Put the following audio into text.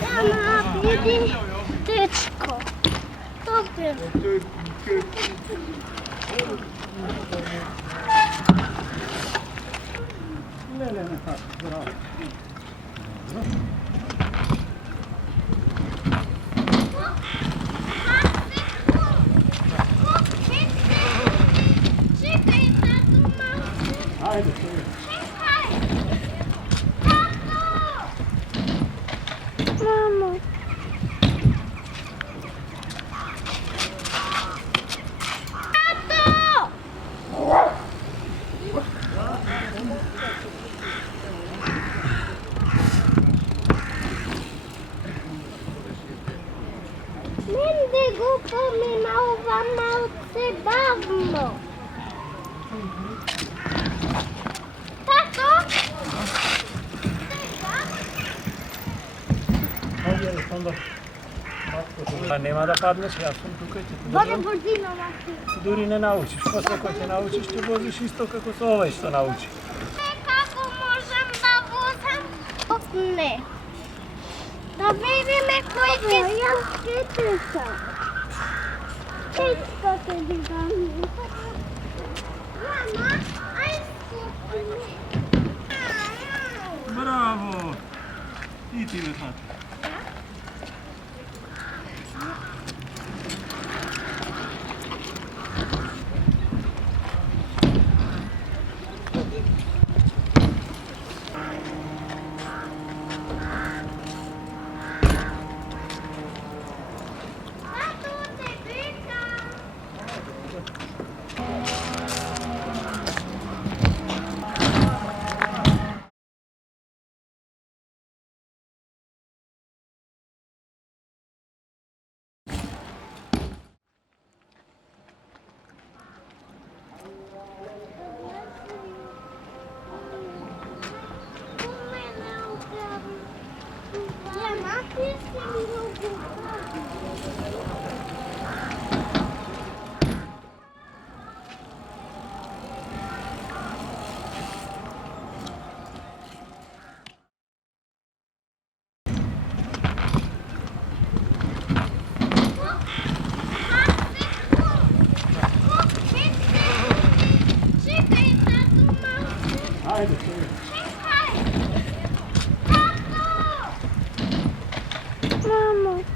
Mama, widzę tyczko. Dobry. Mamo. Będę go pominał małce dawno. Tato? Nema da padneš, ja sam tukaj ti Volim podržam. brzino mati. Duri ne naučiš, posle ko te naučiš, ti voziš isto kako se ovaj što nauči. Kako možem da vozam? Ne. Da vidimo koji je... Ja skitiša. Isto te digam. Mama, aj skupi. Bravo! I ti me tata. Tato, te vikam. Ja, mati si mi